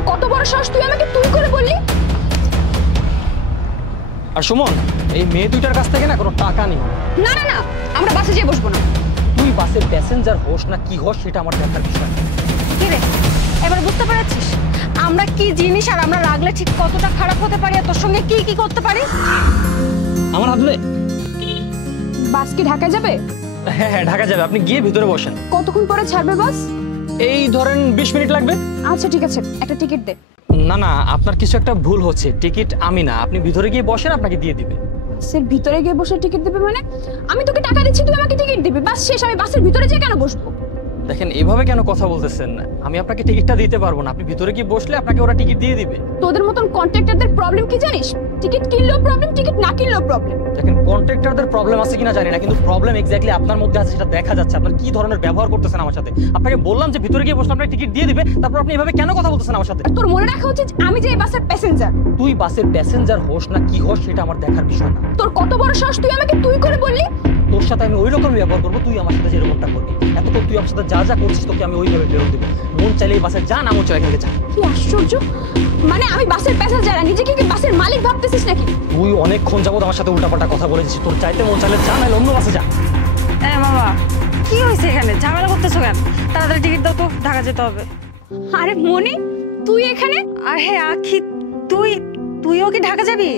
তোর কত বড় সাহস তুই আমাকে তুই করে বললি? আর সুমন, এই মেয়ে দুইটার কাছ থেকে না কোনো টাকা নেই। না না না, আমরা বাসে যেয়ে বসবো না। তুই বাসের প্যাসেঞ্জার হোস না কি হোস সেটা আমার দেখার বিষয় না। কি রে, এবার বুঝতে পেরেছিস আমরা কি জিনিস আর আমরা রাগলে ঠিক কতটা খারাপ হতে পারি আর তোর সঙ্গে কি কি করতে পারি? আমার হাত ধরে। বাস কি ঢাকায় যাবে? হ্যাঁ হ্যাঁ, ঢাকা যাবে। আপনি গিয়ে ভিতরে বসেন। কতক্ষণ পরে ছাড়বে বাস? এই ধরেন 20 মিনিট লাগবে। আচ্ছা ঠিক আছে, একটা টিকিট দে। না না, আপনার কিছু একটা ভুল হচ্ছে। টিকিট আমি না, আপনি ভিতরে গিয়ে বসেন, আপনাকে দিয়ে দিবে। বাসের ভিতরে গিয়ে বসে টিকিট দিবে মানে? আমি তোকে টাকা দিচ্ছি, তুই আমাকে টিকিট দিবি। বাস শেষ, আমি বাসের ভিতরে যেয়ে কেন বসবো? দেখেন, এভাবে কেন কথা বলতেছেন? আমি আপনাকে টিকিটটা দিতে পারবো না। আপনি ভিতরে গিয়ে বসলে আপনাকে ওরা টিকিট দিয়ে দিবে। তোদের মতন কন্ট্রাক্টরদের প্রবলেম কি জানিস? টিকিট কিনলেও প্রবলেম, টিকিট না কিনলেও প্রবলেম। দেখেন, কন্ট্রাক্টরদের প্রবলেম আছে কিনা জানি না, কিন্তু প্রবলেম এক্স্যাক্টলি আপনার মধ্যে আছে, সেটা দেখা যাচ্ছে। আপনার কি ধরনের ব্যবহার করতেছেন আমার সাথে? আপনাকে বললাম যে ভিতরে গিয়ে বসলে আপনাকে টিকিট দিয়ে দিবে, তারপর আপনি এভাবে কেন কথা বলতেছেন আমার সাথে? তোর মনে রাখা উচিত আমি যে এই বাসের প্যাসেঞ্জার। তুই বাসের প্যাসেঞ্জার হোস না কি হোস সেটা আমার দেখার বিষয় না। তোর কত বড় সাহস তুই আমাকে তুই করে বললি? তোর সাথে আমি ওই রকম ব্যবহার করবো, তুই আমার সাথে যেরকমটা করবি। এতক্ষণ তুই আমার সাথে যা যা করছিস তোকে আমি ওইভাবে বেরোন দেবো। মন চাইলে এই বাসে যা, না মন চাইলে এখান থেকে যা। কি আশ্চর্য, মানে আমি বাসের প্যাসেঞ্জার আর নিজেকে কি বাসের মালিক ভাবতেছিস নাকি? তুই অনেকক্ষণ যাবত আমার সাথে উল্টাপাল্টা কথা বলেছিস। তোর চাইতে মন চাইলে যা, নাহলে অন্য বাসে যা। বাবা, কি হয়েছে এখানে? ঝামেলা করতেছো কেন? তাড়াতাড়ি টিকিট দাও তো, ঢাকা যেতে হবে। আরে মনি, তুই এখানে? আর হ্যাঁ আখি, তুইও কি ঢাকা যাবি?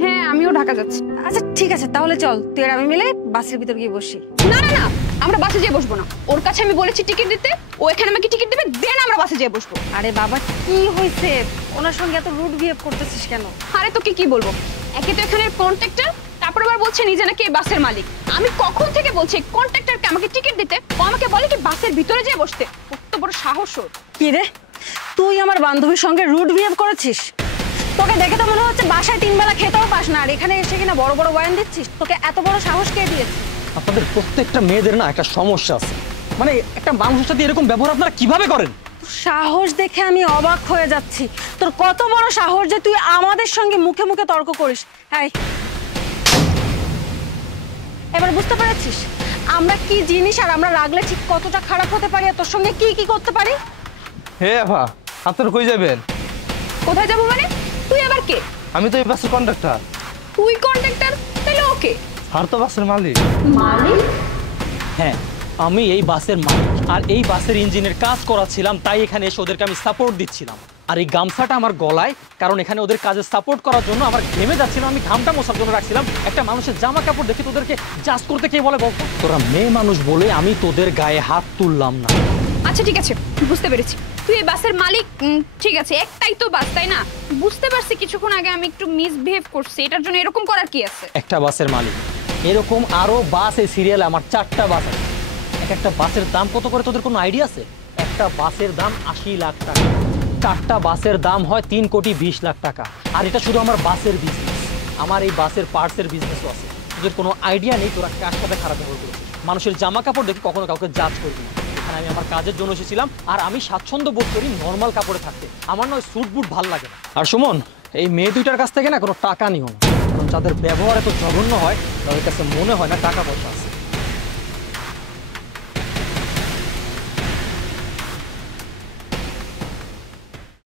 হ্যাঁ, আমিও ঢাকা যাচ্ছি। আচ্ছা ঠিক আছে, তাহলে চল তুই আর আমি মিলে বাসের ভিতর গিয়ে বসি। না না না, আমরা বাসে যেয়ে বসবো না। ওর কাছে আমি বলেছি টিকিট দিতে, ও এখানে আমাকে টিকিট দিবে, দেন আমরা বাসে যেয়ে বসবো। আরে বাবা, কি হয়েছে? ওনার সঙ্গে এত রুড বিহেভ করতেছিস কেন? আরে তোকে কি বলবো, একে তো এখানের কন্ট্রাক্টর, তারপর আবার বলছে নিজে নাকি এই বাসের মালিক। আমি কখন থেকে বলছি কন্ট্রাক্টরকে আমাকে টিকিট দিতে, ও আমাকে বলে কি বাসের ভিতরে যেয়ে বসতে। কত বড় সাহস ওর! কি রে, তুই আমার বান্ধবীর সঙ্গে রুড বিহেভ করেছিস? তোকে দেখে তো মনে হচ্ছে বাসায় 3 বেলা খেতেও পাস না, আর এখানে এসে কিনা বড় বড় বয়ান দিচ্ছিস। তোকে এত বড় সাহস কে দিয়েছে? আপনাদের প্রত্যেকটা মেয়েদের না একটা সমস্যা আছে। মানে একটা মানুষের সাথে এরকম ব্যবহার আপনারা কিভাবে করেন? সাহস দেখে আমি অবাক হয়ে যাচ্ছি। তোর কত বড় সাহস যে তুই আমাদের সঙ্গে মুখে মুখে তর্ক করিস। হ্যাঁ, এবার বুঝতে পেরেছিস আমরা কি জিনিস আর আমরা রাগলে ঠিক কতটা খারাপ হতে পারি আর তোর সঙ্গে কি কি করতে পারি? হে আভা, আপনারা কই যাবেন? কোথায় যাবো মানে? তুই আবার কে? আমি তো এই বাসের কন্ডাক্টর। তুই কন্ট্রাক্টর, তাহলে ওকে? আর তো বাসের মালিক। মালিক? হ্যাঁ, আমি এই বাসের মালিক আর এই বাসের ইঞ্জিনের কাজ করাছিলাম, তাই এখানে এসে ওদেরকে আমি সাপোর্ট দিচ্ছিলাম। আর এই গামছাটা আমার গলায়, কারণ এখানে ওদের কাজে সাপোর্ট করার জন্য আমার ঘেমে যাচ্ছিলাম, আমি ঘামটা মোছার জন্য রাখছিলাম। একটা মানুষের জামা কাপড় দেখে তোদেরকে জাস্ট করতে কে বলে বলতো? তোরা মেয়ে মানুষ বলে আমি তোদের গায়ে হাত তুললাম না। আচ্ছা ঠিক আছে, বুঝতে পেরেছি তুই এই বাসের মালিক। ঠিক আছে, একটাই তো বাস, তাই না? বুঝতে পারছি কিছুক্ষণ আগে আমি একটু মিসবিহেভ করছি, এটার জন্য এরকম করার কি আছে? একটা বাসের মালিক, এরকম আরো বাস এই সিরিয়ালে আমার 4টা বাস আছে। একটা বাসের দাম কত করে তোদের কোনো আইডিয়া আছে? একটা বাসের দাম 80 লাখ টাকা। 4টা বাসের দাম হয় 3 কোটি 20 লাখ টাকা। আর এটা শুধু আমার বাসের বিজনেস, আমার এই বাসের পার্টসের বিজনেসও আছে। তোদের কোনো আইডিয়া নেই তোরা কার সাথে খারাপ ব্যবহার করেছিস। মানুষের জামা কাপড় দেখে কখনো কাউকে জাজ করবি না। এখানে আমি আমার কাজের জন্য এসেছিলাম, আর আমি স্বাচ্ছন্দ্য বোধ করি নর্মাল কাপড়ে থাকতে। আমার নয় স্যুট বুট ভাল লাগে না। আর সুমন, এই মেয়ে দুইটার কাছ থেকে না কোনো টাকা নিও না, কারণ যাদের ব্যবহার এত জঘন্য হয় তাদের কাছে মনে হয় না টাকা পয়সা আছে।